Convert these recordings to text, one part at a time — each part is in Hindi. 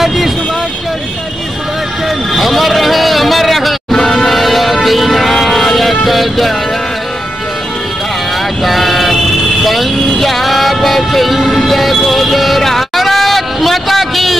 नेताजी सुभाष चंद्र अमर रहे, अमर रहे। पंजाब सिंध गुजरात, भारत माता की।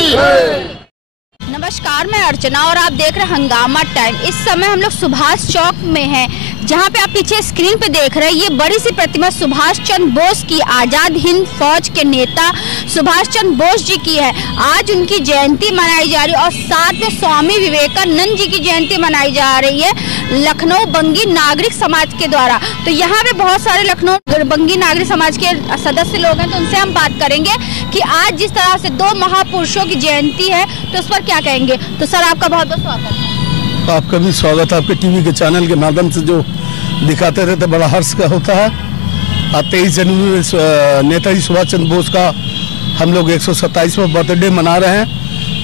नमस्कार, मैं अर्चना और आप देख रहे हैं हंगामा टाइम। इस समय हम लोग सुभाष चौक में हैं, जहां पे आप पीछे स्क्रीन पे देख रहे हैं ये बड़ी सी प्रतिमा सुभाष चंद्र बोस की, आज़ाद हिंद फौज के नेता सुभाष चंद्र बोस जी की है। आज उनकी जयंती मनाई जा रही है और साथ में स्वामी विवेकानंद जी की जयंती मनाई जा रही है लखनऊ बंगी नागरिक समाज के द्वारा। तो यहाँ पे बहुत सारे लखनऊ बंगी नागरिक समाज के सदस्य लोग हैं, तो उनसे हम बात करेंगे कि आज जिस तरह से दो महापुरुषों की जयंती है तो उस पर क्या कहेंगे। तो सर, आपका बहुत बहुत स्वागत है। आपका भी स्वागत है। आपके टीवी के चैनल के माध्यम से जो दिखाते रहते बड़ा हर्ष का होता है। आज 23 जनवरी नेताजी सुभाष चंद्र बोस का हम लोग 127वां बर्थडे मना रहे हैं।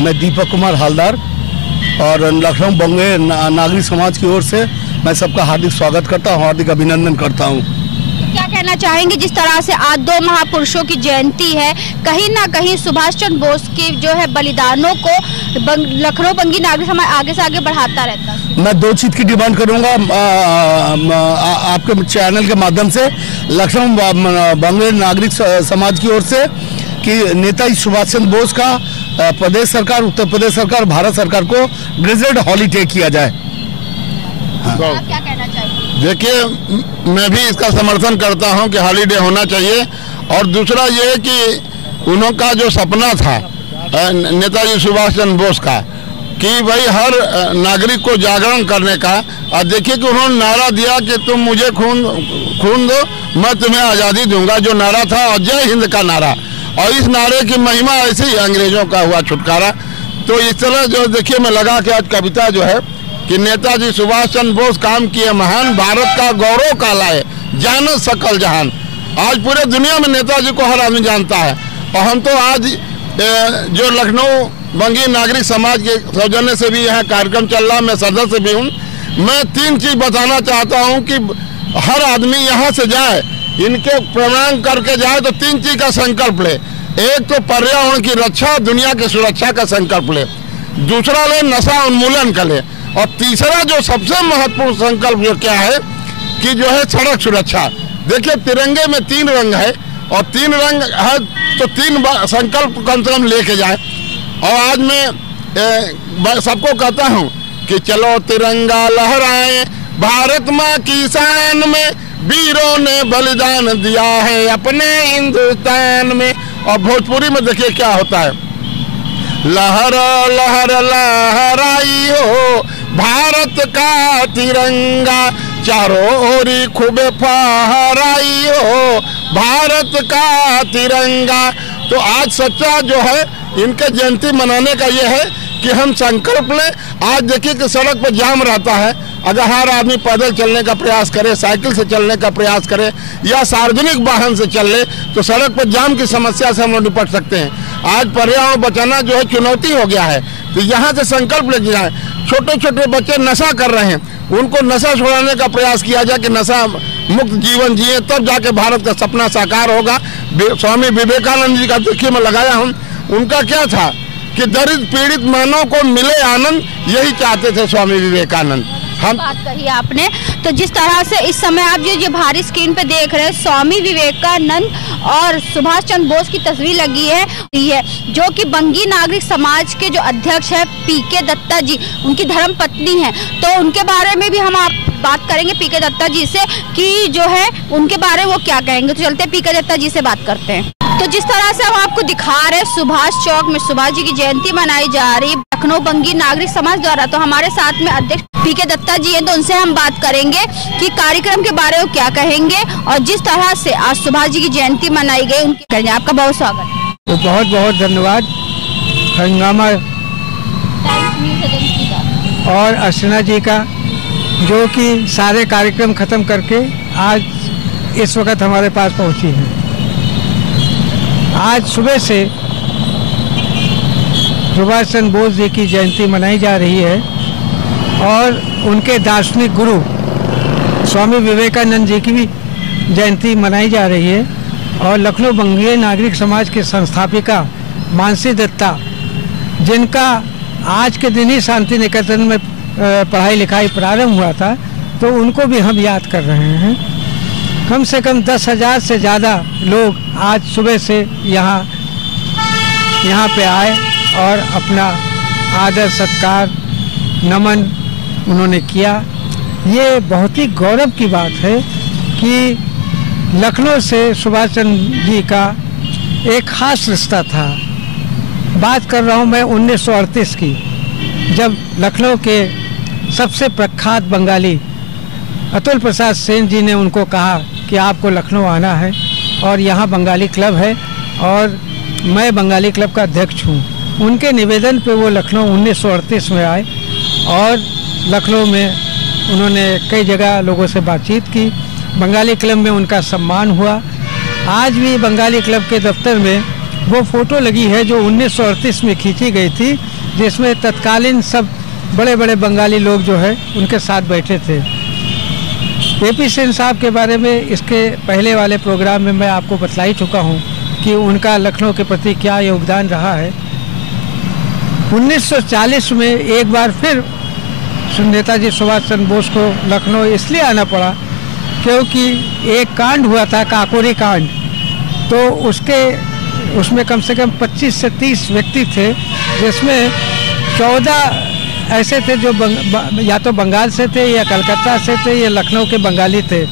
मैं दीपक कुमार हालदार और लखनऊ बंगे नागरिक समाज की ओर से मैं सबका हार्दिक स्वागत करता हूँ, हार्दिक अभिनंदन करता हूँ। क्या कहना चाहेंगे, जिस तरह से आज दो महापुरुषों की जयंती है, कहीं ना कहीं सुभाष चंद्र बोस की जो है बलिदानों को लखनऊ बंगी नागरिक समाज आगे से आगे बढ़ाता रहता है। मैं दो चीज की डिमांड करूंगा आपके चैनल के माध्यम से, लखनऊ बंगे नागरिक समाज की ओर से, कि नेताजी सुभाष चंद्र बोस का प्रदेश सरकार, उत्तर प्रदेश सरकार, भारत सरकार को गेजेटेड हॉलीडे किया जाए। आप क्या कहना चाहिए? देखिए, मैं भी इसका समर्थन करता हूं कि हॉलीडे होना चाहिए। और दूसरा ये कि उनका जो सपना था नेताजी सुभाष चंद्र बोस का, कि भाई हर नागरिक को जागरण करने का, और देखिए कि उन्होंने नारा दिया कि तुम मुझे खून दो, मैं तुम्हें आज़ादी दूंगा, जो नारा था, और जय हिंद का नारा। और इस नारे की महिमा ऐसे ही अंग्रेजों का हुआ छुटकारा। तो इस तरह जो देखिए मैं लगा कि आज कविता जो है कि नेताजी सुभाष चंद्र बोस काम किए महान, भारत का गौरव कहलाए जान सकल जहान। आज पूरे दुनिया में नेताजी को हर आदमी जानता है। और हम तो आज जो लखनऊ बंगी नागरिक समाज के सौजन्य से भी यहाँ कार्यक्रम चल रहा, मैं सदस्य भी हूँ। मैं 3 चीज़ बताना चाहता हूँ कि हर आदमी यहाँ से जाए, इनके प्रणाम करके जाए तो 3 चीज़ का संकल्प ले। एक तो पर्यावरण की रक्षा, दुनिया की सुरक्षा का संकल्प ले। दूसरा ले नशा उन्मूलन का ले। और तीसरा जो सबसे महत्वपूर्ण संकल्प जो क्या है कि जो है सड़क सुरक्षा। देखिए, तिरंगे में 3 रंग है और 3 रंग है, तो 3 संकल्प कम से कम लेके जाए। और आज मैं सबको कहता हूँ कि चलो तिरंगा लहराए, भारत माँ की शान में वीरों ने बलिदान दिया है अपने हिंदुस्तान में। और भोजपुरी में देखिए क्या होता है, लहर लहर लहराई हो भारत का तिरंगा, चारों ओरी खूब फहराई हो भारत का तिरंगा। तो आज सच्चा जो है इनके जयंती मनाने का ये है कि हम संकल्प लें। आज देखिए कि सड़क पर जाम रहता है, अगर हर आदमी पैदल चलने का प्रयास करे, साइकिल से चलने का प्रयास करे या सार्वजनिक वाहन से चल ले, तो सड़क पर जाम की समस्या से हम लोग निपट सकते हैं। आज पर्यावरण बचाना जो है चुनौती हो गया है, तो यहाँ से संकल्प लेके जाए। छोटे छोटे बच्चे नशा कर रहे हैं, उनको नशा छुड़ाने का प्रयास किया जाए कि नशा मुक्त जीवन जिए, तब जाके भारत का सपना साकार होगा। स्वामी विवेकानंद जी का देखिए मैं लगाया हूँ, उनका क्या था कि दरिद्र पीड़ित मानव को मिले आनंद, यही चाहते थे स्वामी विवेकानंद। हम बात कही आपने। तो जिस तरह से इस समय आप जो भारी स्क्रीन पे देख रहे हैं, स्वामी विवेकानंद और सुभाष चंद्र बोस की तस्वीर लगी है, जो कि बंगी नागरिक समाज के जो अध्यक्ष है पीके दत्ता जी, उनकी धर्म पत्नी है। तो उनके बारे में भी हम आप बात करेंगे पीके दत्ता जी से कि जो है उनके बारे में वो क्या कहेंगे। तो चलते पीके दत्ता जी से बात करते हैं। तो जिस तरह से हम आपको दिखा रहे हैं, सुभाष चौक में सुभाष जी की जयंती मनाई जा रही है लखनऊ बंगी नागरिक समाज द्वारा। तो हमारे साथ में अध्यक्ष पीके दत्ता जी हैं, तो उनसे हम बात करेंगे कि कार्यक्रम के बारे में क्या कहेंगे और जिस तरह से आज सुभाष जी की जयंती मनाई गई उनकी करेंगे। आपका बहुत स्वागत है। तो बहुत बहुत धन्यवाद हंगामा और अर्चना जी का, जो कि सारे कार्यक्रम खत्म करके आज इस वक्त हमारे पास पहुंची हैं। आज सुबह से सुभाष चंद्र बोस जी की जयंती मनाई जा रही है और उनके दार्शनिक गुरु स्वामी विवेकानंद जी की भी जयंती मनाई जा रही है। और लखनऊ बंगीय नागरिक समाज के संस्थापिका मानसी दत्ता जिनका आज के दिन ही शांति निकेतन में पढ़ाई लिखाई प्रारंभ हुआ था, तो उनको भी हम याद कर रहे हैं। कम से कम 10,000 से ज़्यादा लोग आज सुबह से यहाँ पे आए और अपना आदर सत्कार नमन उन्होंने किया। ये बहुत ही गौरव की बात है कि लखनऊ से सुभाष चंद्र जी का एक खास रिश्ता था। बात कर रहा हूँ मैं 1938 की, जब लखनऊ के सबसे प्रख्यात बंगाली अतुल प्रसाद सेन जी ने उनको कहा कि आपको लखनऊ आना है और यहाँ बंगाली क्लब है और मैं बंगाली क्लब का अध्यक्ष हूँ। उनके निवेदन पे वो लखनऊ 1938 में आए और लखनऊ में उन्होंने कई जगह लोगों से बातचीत की। बंगाली क्लब में उनका सम्मान हुआ। आज भी बंगाली क्लब के दफ्तर में वो फ़ोटो लगी है जो 1938 में खींची गई थी, जिसमें तत्कालीन सब बड़े बड़े बंगाली लोग जो है उनके साथ बैठे थे। AP सेन साहब के बारे में इसके पहले वाले प्रोग्राम में मैं आपको बतला ही चुका हूँ कि उनका लखनऊ के प्रति क्या योगदान रहा है। 1940 में एक बार फिर नेताजी सुभाष चंद्र बोस को लखनऊ इसलिए आना पड़ा क्योंकि एक कांड हुआ था, काकोरी कांड। तो उसमें कम से कम 25 से 30 व्यक्ति थे, जिसमें 14 ऐसे थे जो या तो बंगाल से थे या कलकत्ता से थे या लखनऊ के बंगाली थे।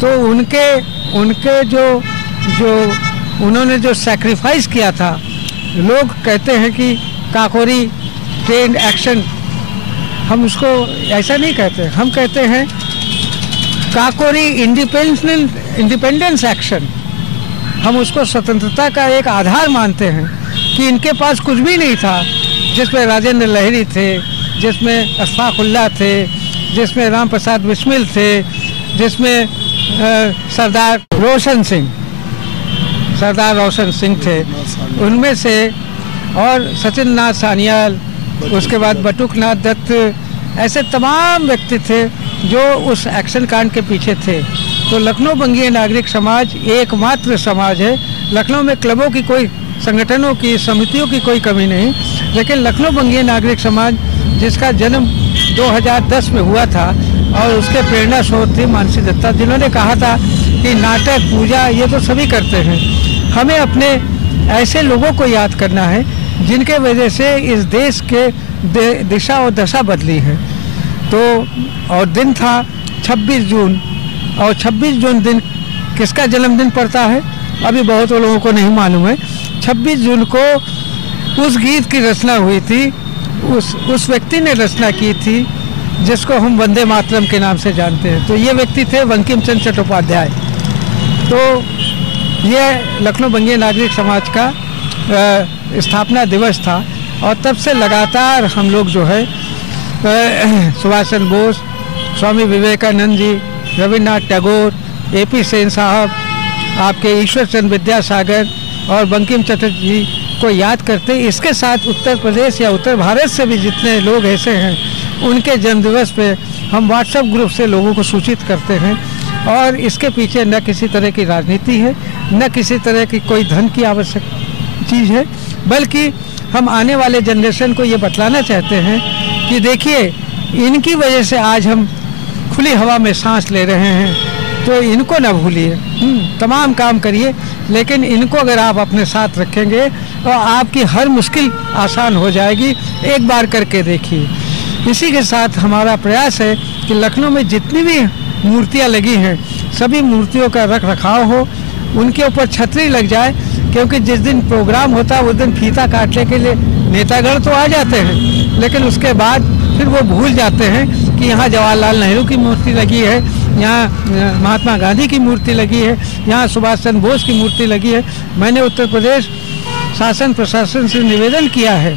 तो उनके जो उन्होंने जो सैक्रिफाइस किया था, लोग कहते हैं कि काकोरी ट्रेन एक्शन, हम उसको ऐसा नहीं कहते, हम कहते हैं काकोरी इंडिपेंडेंस एक्शन। हम उसको स्वतंत्रता का एक आधार मानते हैं कि इनके पास कुछ भी नहीं था, जिसमें राजेंद्र लहरी थे, जिसमें अशफाक उल्लाह थे, जिसमें राम प्रसाद बिस्मिल थे, जिसमें सरदार रोशन सिंह थे, उनमें से, और सचिन नाथ सान्याल, उसके बाद बटुकनाथ दत्त, ऐसे तमाम व्यक्ति थे जो उस एक्शन कांड के पीछे थे। तो लखनऊ बंगीय नागरिक समाज एकमात्र समाज है। लखनऊ में क्लबों की कोई, संगठनों की, समितियों की कोई कमी नहीं, लेकिन लखनऊ बंगीय नागरिक समाज जिसका जन्म 2010 में हुआ था और उसके प्रेरणा स्रोत थी मानसी दत्ता, जिन्होंने कहा था कि नाटक पूजा ये तो सभी करते हैं, हमें अपने ऐसे लोगों को याद करना है जिनके वजह से इस देश के दिशा और दशा बदली है। तो और दिन था 26 जून, और 26 जून दिन किसका जन्मदिन पड़ता है अभी बहुत लोगों को नहीं मालूम है। 26 जून को उस गीत की रचना हुई थी, उस व्यक्ति ने रचना की थी जिसको हम वंदे मातरम के नाम से जानते हैं। तो ये व्यक्ति थे बंकिम चंद्र चट्टोपाध्याय। तो ये लखनऊ बंगीय नागरिक समाज का स्थापना दिवस था और तब से लगातार हम लोग जो है सुभाष चंद्र बोस, स्वामी विवेकानंद जी, रविन्द्रनाथ टैगोर, AP सेन साहब, आपके ईश्वर चंद्र विद्यासागर और बंकिम चंद्र जी को याद करते। इसके साथ उत्तर प्रदेश या उत्तर भारत से भी जितने लोग ऐसे हैं उनके जन्मदिवस पे हम व्हाट्सएप ग्रुप से लोगों को सूचित करते हैं। और इसके पीछे न किसी तरह की राजनीति है, न किसी तरह की कोई धन की आवश्यक चीज़ है, बल्कि हम आने वाले जनरेशन को ये बतलाना चाहते हैं कि देखिए इनकी वजह से आज हम खुली हवा में सांस ले रहे हैं, तो इनको ना भूलिए। तमाम काम करिए, लेकिन इनको अगर आप अपने साथ रखेंगे तो आपकी हर मुश्किल आसान हो जाएगी। एक बार करके देखिए। इसी के साथ हमारा प्रयास है कि लखनऊ में जितनी भी मूर्तियाँ लगी हैं सभी मूर्तियों का रख रखाव हो, उनके ऊपर छतरी लग जाए, क्योंकि जिस दिन प्रोग्राम होता है उस दिन फीता काटने के लिए नेतागण तो आ जाते हैं, लेकिन उसके बाद फिर वो भूल जाते हैं कि यहाँ जवाहरलाल नेहरू की मूर्ति लगी है, यहाँ महात्मा गांधी की मूर्ति लगी है, यहाँ सुभाष चंद्र बोस की मूर्ति लगी है। मैंने उत्तर प्रदेश शासन प्रशासन से निवेदन किया है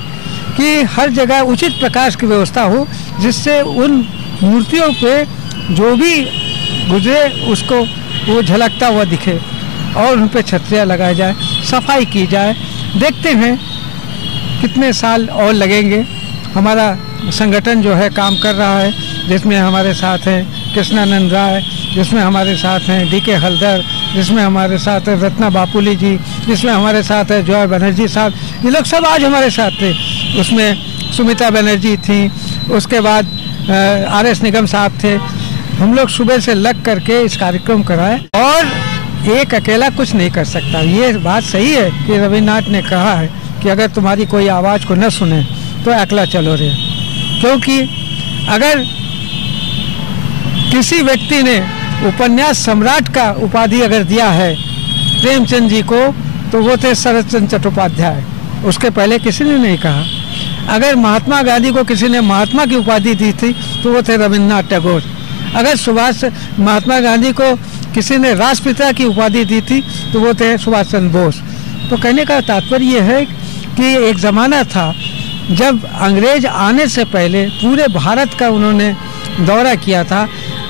कि हर जगह उचित प्रकाश की व्यवस्था हो, जिससे उन मूर्तियों पे जो भी गुजरे उसको वो झलकता हुआ दिखे, और उन पे छतरियाँ लगाई जाए, सफाई की जाए। देखते हैं कितने साल और लगेंगे। हमारा संगठन जो है काम कर रहा है, जिसमें हमारे साथ हैं कृष्णानंद राय, जिसमें हमारे साथ हैं DK हल्दर, जिसमें हमारे साथ है रत्ना बापुली जी, जिसमें हमारे साथ है जॉय बनर्जी साहब। ये लोग सब आज हमारे साथ थे। उसमें सुमित्रा बनर्जी थी, उसके बाद RS निगम साहब थे। हम लोग सुबह से लग करके इस कार्यक्रम कराए और एक अकेला कुछ नहीं कर सकता। ये बात सही है कि रविन्द्रनाथ ने कहा है कि अगर तुम्हारी कोई आवाज़ को न सुने तो अकेला चलो रे, क्योंकि अगर किसी व्यक्ति ने उपन्यास सम्राट का उपाधि अगर दिया है प्रेमचंद जी को तो वो थे शरद चंद्र चट्टोपाध्याय, उसके पहले किसी ने नहीं कहा। अगर महात्मा गांधी को किसी ने महात्मा की उपाधि दी थी तो वो थे रविन्द्रनाथ टैगोर। अगर महात्मा गांधी को किसी ने राष्ट्रपिता की उपाधि दी थी तो वो थे सुभाष चंद्र बोस। तो कहने का तात्पर्य ये है कि एक ज़माना था जब अंग्रेज आने से पहले पूरे भारत का उन्होंने दौरा किया था,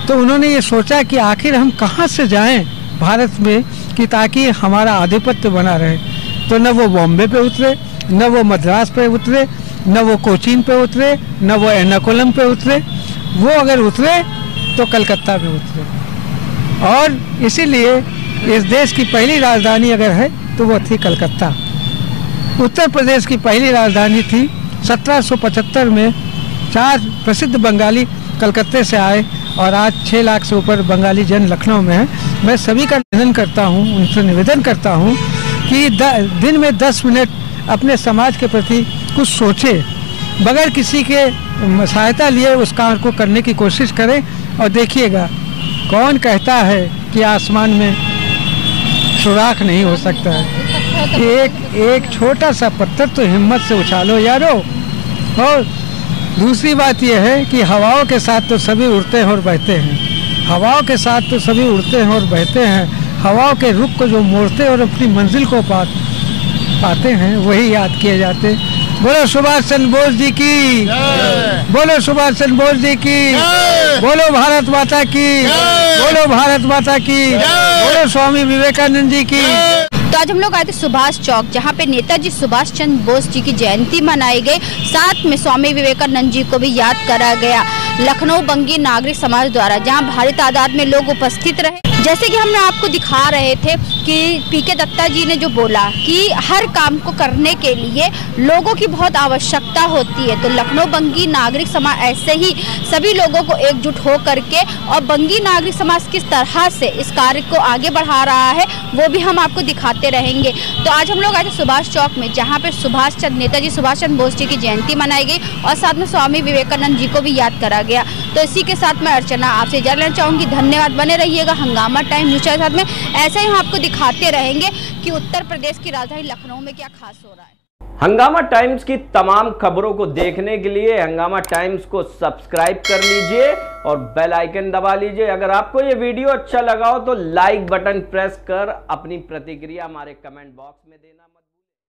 तो उन्होंने ये सोचा कि आखिर हम कहाँ से जाएं भारत में कि ताकि हमारा आधिपत्य बना रहे। तो न वो बॉम्बे पे उतरे, न वो मद्रास पे उतरे, न वो कोचीन पे उतरे, न वो एर्नाकुलम पे उतरे, वो अगर उतरे तो कलकत्ता में उतरे। और इसीलिए इस देश की पहली राजधानी अगर है तो वो थी कलकत्ता। उत्तर प्रदेश की पहली राजधानी थी 1775 में। 4 प्रसिद्ध बंगाली कलकत्ते से आए और आज 6 लाख से ऊपर बंगाली जन लखनऊ में है। मैं सभी का निवेदन करता हूँ, उनसे निवेदन करता हूँ कि दिन में 10 मिनट अपने समाज के प्रति कुछ सोचे, बगैर किसी के सहायता लिए उस काम को करने की कोशिश करें। और देखिएगा कौन कहता है कि आसमान में सुराख नहीं हो सकता है। एक छोटा सा पत्थर तो हिम्मत से उछालो यारो। और दूसरी बात यह है कि हवाओं के साथ तो सभी उड़ते हैं और बहते हैं, हवाओं के साथ तो सभी उड़ते हैं और बहते हैं। हवाओं के रुख को जो मोड़ते और अपनी मंजिल को पाते हैं वही याद किए जाते। बोलो सुभाष चंद्र बोस जी की, बोलो सुभाष चंद्र बोस जी की, बोलो भारत माता की, बोलो भारत माता की, बोलो स्वामी विवेकानंद जी की। तो आज हम लोग आए थे सुभाष चौक, जहाँ पे नेताजी सुभाष चंद्र बोस जी की जयंती मनाई गई, साथ में स्वामी विवेकानंद जी को भी याद करा गया लखनऊ बंगी नागरिक समाज द्वारा, जहाँ भारी तादाद में लोग उपस्थित रहे। जैसे कि हमने आपको दिखा रहे थे कि पीके दत्ता जी ने जो बोला कि हर काम को करने के लिए लोगों की बहुत आवश्यकता होती है, तो लखनऊ बंगी नागरिक समाज ऐसे ही सभी लोगों को एकजुट हो करके और बंगी नागरिक समाज किस तरह से इस कार्य को आगे बढ़ा रहा है वो भी हम आपको दिखाते रहेंगे। तो आज हम लोग आए थे सुभाष चौक में, जहाँ पे नेताजी सुभाष चंद्र बोस जी की जयंती मनाई गई और साथ में स्वामी विवेकानंद जी को भी याद करा गया। तो इसी के साथ मैं अर्चना आपसे इजाज़त लेना चाहूँगी। धन्यवाद। बने रहिएगा हंगामा टाइम न्यूज़ के साथ में, ऐसे ही हम आपको दिखाते रहेंगे कि उत्तर प्रदेश की राजधानी लखनऊ में क्या खास हो रहा है। हंगामा टाइम्स की तमाम खबरों को देखने के लिए हंगामा टाइम्स को सब्सक्राइब कर लीजिए और बेल आइकन दबा लीजिए। अगर आपको ये वीडियो अच्छा लगा हो तो लाइक बटन प्रेस कर अपनी प्रतिक्रिया हमारे कमेंट बॉक्स में देना मत